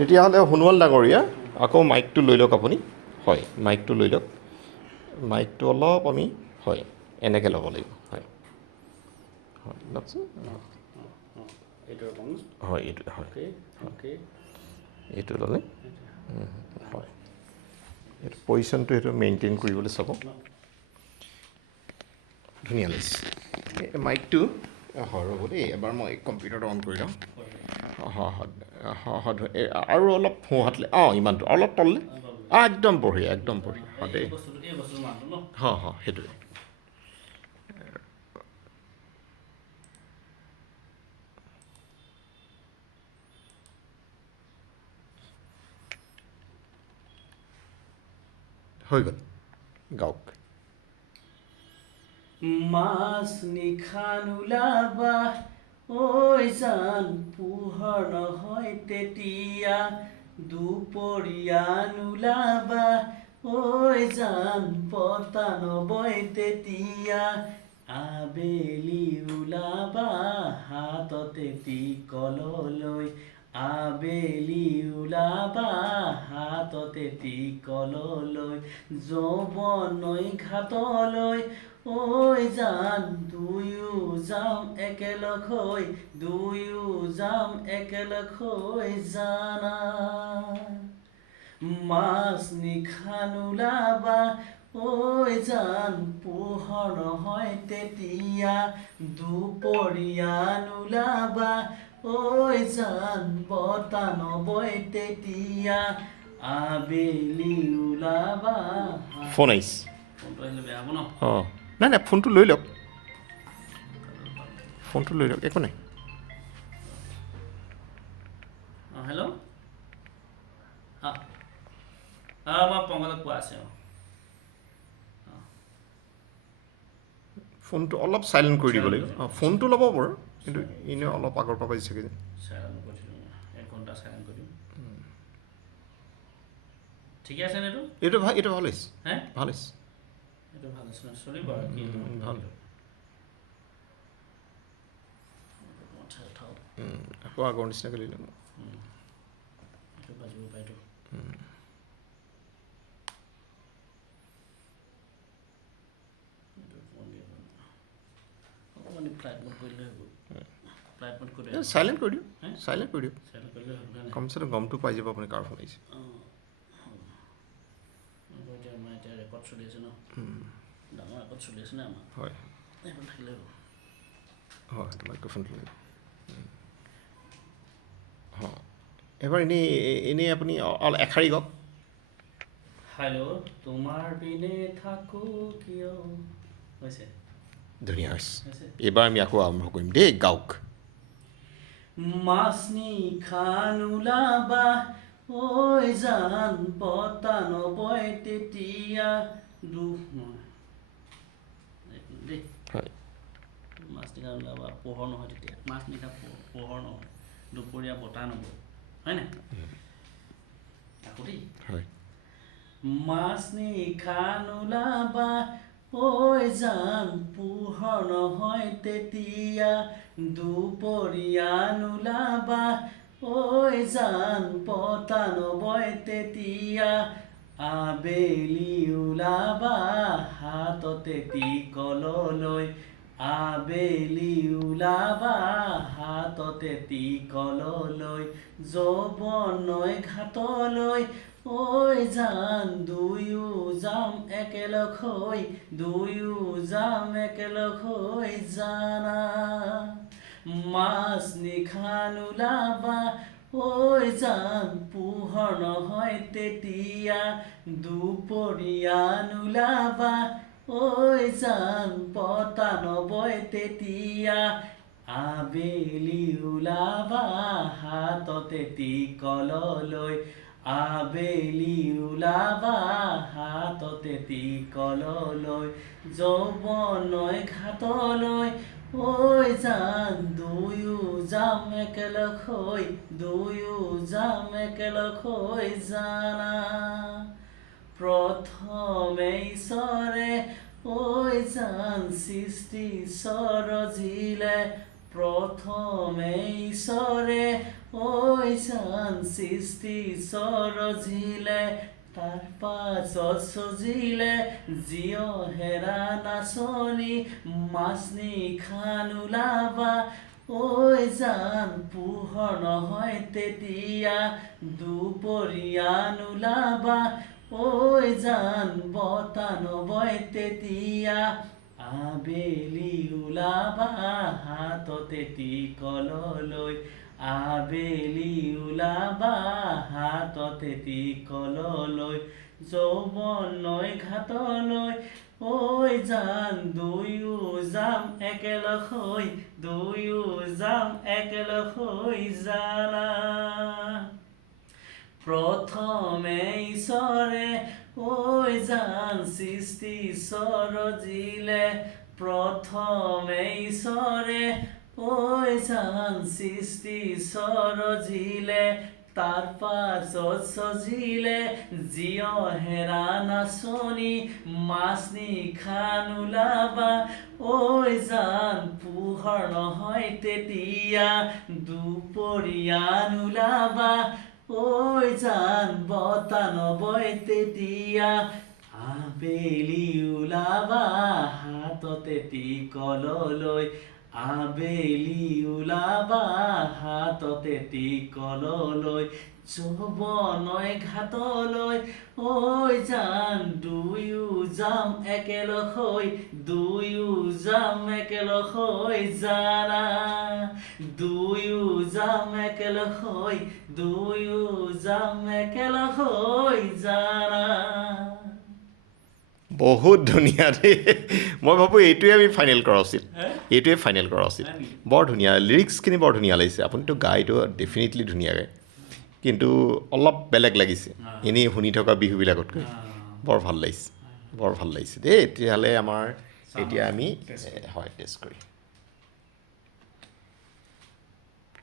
তেতিয়াহ'লে সোণোৱাল ডাঙৰীয়া আকৌ মাইকটো লৈ লওক আপুনি হয় মাইকটো লৈ লওক মাইকটো অলপ আমি হয় এনেকৈ ল'ব লাগিব হয় হয় লওকচোন হয় এইটো হয় এইটো ল'লে হয় এইটো পজিশ্যনটো সেইটো মেইনটেইন কৰিবলৈ চাব ধুনীয়া লাগিছে মাইকটো হয় ৰ'ব দেই এবাৰ মই কম্পিউটাৰটো অন কৰি লওঁ আৰু অলপ সোঁহাতলৈ ইমানটো অলপ তললৈ একদম বঢ়িয়া হয় দেই সেইটোৱে হৈ গ'ল গাওক মাছ নিশান ওলাবা ঐ জান পোহৰ নহয় তেতিয়া দুপৰীয়া নোলাবা ঐ জান পতা নবয় তেতিয়া আবেলি ওলাবা হাততে টিকললৈ আবেলি ওলাবা হাততে টিকললৈ যৌৱনৈ ঘাটলৈ ঐ জান দুয়ো যাম একেলগ হৈ দুয়ো যাম একেলগ হৈ জানা মাছ নিশান ওলাবা ঐ জান পোহৰ নহয় তেতিয়া দুপৰীয়া নোলাবা ঐ জান বতা নবয় তেতিয়া আবেলি ওলাবা ফোন আহিছে ফোনটো আহিলে বেয়া হ'ব ন নাই ফোনটো লৈ লওক একো নাই হেল্ল' মই পংকজক কোৱা আছে ফোনটো অলপ চাইলেণ্ট কৰি দিব লাগিব ফোনটো ল'ব বাৰু কিন্তু এনেই অলপ আগৰ পৰা বাজি চাগে যে চাইলেণ্ট কৰি দিলোঁ 1 ঘণ্টা চাইলেণ্ট কৰি দিম ঠিকে আছে নে এইটো ভাল হৈছে ভাল হৈছে এইটো ভাল আছে চলিব আৰু কি ভাল আকৌ আগৰ নিচিনাকৈ লৈ ল'ম এইটো বাজিব পাইতো চাইলেণ্ট কৰি দিয়ক কমচে কম গমটো পাই যাব আপুনি কাৰ ফোন আহিছে এতিয়া ৰেকৰ্ড চলি আছে ন ডাঙৰ ৰেকৰ্ড চলি আছে নে আমাৰ হয় এইখন থাকিলে হয় মাইক্ৰফোনটো লৈ এবাৰ এনেই আপুনি এশাৰী গাওক হেল্ল' তোমাৰ বিনে থাকো কিয় হৈছে ধুনীয়া হৈছে এইবাৰ আমি আকৌ আৰম্ভ কৰিম দেই গাওক মাছ নিশান ওলাবা ঐ জান বতা নবয় তেতিয়া দেই হয় মাছ নিশা ওলাবা পোহৰ নহয় তেতিয়া মাছ নিশা পোহৰ নহয় দুপৰীয়া বতাহ নবয় হয় নাই আকৌ দেই হয় মাছ নিশান ওলাবা ঐ জান পোহৰ নহয় তেতিয়া দুপৰীয়া নোলাবা ঐ জান পতা নবয় তেতিয়া আবেলি ওলাবা হাততে টিকললৈ আবেলি ওলাবা হাততে টিকললৈ যৌৱনৈ ঘাটলৈ ঐ জান দুয়ো যাম একেলগ হৈ দুয়ো যাম একেলগ হৈ জানা মাছ নিশান ওলাবা ঐ জান পোহৰ নহয় তেতিয়া দুপৰীয়া নোলাবা ঐ জান পতা নবয় তেতিয়া আবেলি ওলাবা হাততে টিকললৈ আবেলি ওলাবা হাততে টিকললৈ যৌৱনৈ ঘাটলৈ ঐ জান দুয়ো যাম একেলগ হৈ দুয়ো যাম একেলগ হৈ জানা প্ৰথমে ঈশ্বৰে ঐ জান সৃষ্টি ঈশ্বৰ জিলে প্ৰথমে ঈশ্বৰে ঐ জান সৃষ্টি সৰজিলে তাৰ পাছত সজিলে জিয় হেৰা নাচনি মাছনি খান ওলাবা ঐ জান পোহৰ নহয় তেতিয়া দুপৰীয়া নোলাবা ঐ জান বতাহ নবয় তেতিয়া আবেলি ওলাবা হাততে টিকললৈ আবেলি ওলাবা হাততে টিকললৈ যৌৱন নৈ ঘাটলৈ ঐ জান দুয়ো যাম একেলগ হৈ দুয়ো যাম একেলগ হৈ জানা প্ৰথমে ঈশ্বৰে ঐ জান সৃষ্টি সৰজিলে প্ৰথমে ঈশ্বৰে ঐ জান সৃষ্টি সৰজিলে তাৰ পাছত সজিলে জিয় হেৰা নাচনি মাছনি খান ওলাবা ঐ জান পোহৰ নহয় তেতিয়া দুপৰীয়া নোলাবা ঐ জান বতাহ নবয় তেতিয়া আবেলি ওলাবা হাততে টিকললৈ আবেলি ওলাবা হাততে টিকললৈ যৌৱনৈ ঘাটলৈ ঐ জান দুয়ো যাম একেলগ হৈ দুয়ো যাম একেলগ হৈ জানা দুয়ো যাম একেলগ হৈ দুয়ো যাম একেলগ হৈ জানা বহুত ধুনীয়া দেই মই ভাবোঁ এইটোৱে আমি ফাইনেল কৰা উচিত এইটোৱে ফাইনেল কৰা উচিত বৰ ধুনীয়া লিৰিক্সখিনি বৰ ধুনীয়া লাগিছে আপুনিতো গাইটো ডেফিনেটলি ধুনীয়া গায় কিন্তু অলপ বেলেগ লাগিছে এনেই শুনি থকা বিহুবিলাকতকৈ বৰ ভাল লাগিছে দেই তেতিয়াহ'লে আমাৰ এতিয়া আমি হয় টেষ্ট কৰি